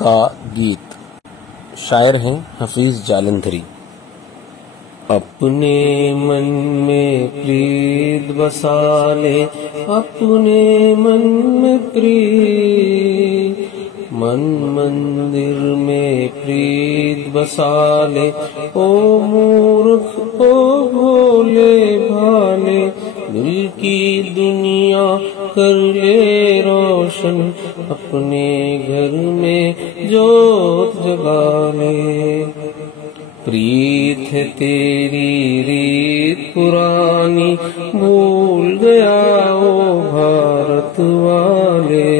का गीत। शायर हैं हफीज जालंधरी। अपने मन में प्रीत बसा ले, अपने मन में प्रीत, मन मंदिर में प्रीत बसा ले। ओ मूर्ख ओ भोले भाले, दिल की दुनिया कर ले रोशन, अपने घर में जोत जगा ले। प्रीत है तेरी रीत पुरानी, भूल गया ओ भारत वाले,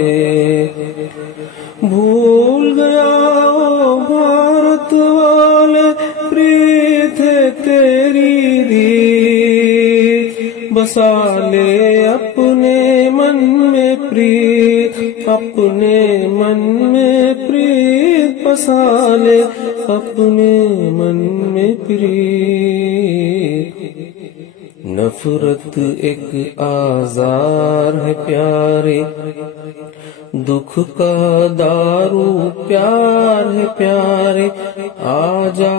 भूल गया ओ भारत वाले। प्रीत है तेरी रीत बसा ले, अपने मन में प्रीत, अपने मन में प्रीत बसा ले, अपने मन में प्रीत। नफरत एक आजार है प्यारे, दुख का दारू प्यार है प्यारे। आजा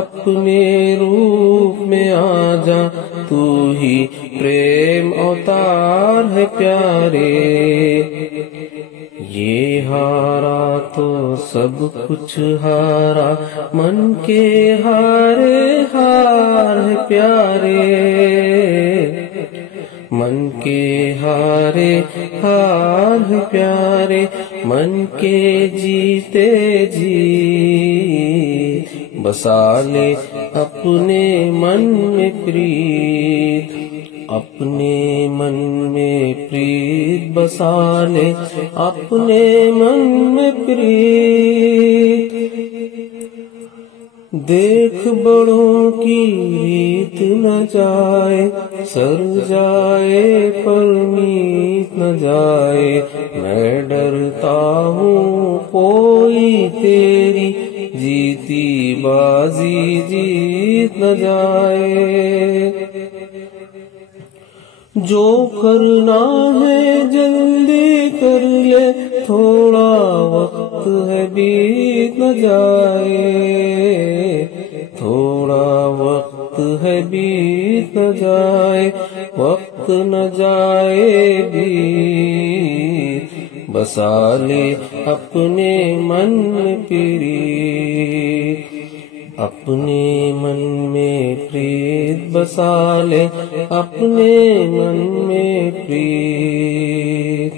अपने रूप में आजा, तू ही प्रेम अवतार है प्यारे। ये हारा तो सब कुछ हारा, मन के हारे हार है प्यारे, मन के हारे हार है प्यारे। मन के जीते जी बसा ले, अपने मन में प्रीत, अपने मन में प्रीत बसा ले, अपने मन में प्रीत। देख बड़ों की रीत न जाए, सर जाए पर मीत न जाए। मैं डरता हूँ कोई तेरी जीती बाजी जीत न जाए। जो करना है जल्दी कर ले, थोड़ा वक्त है बीत न जाए, थोड़ा वक्त है बीत न जाए, वक्त न जाए बीत। बसा ले अपने मन में प्रीत, अपने मन में प्रीत बसा ले, अपने मन में प्रीत।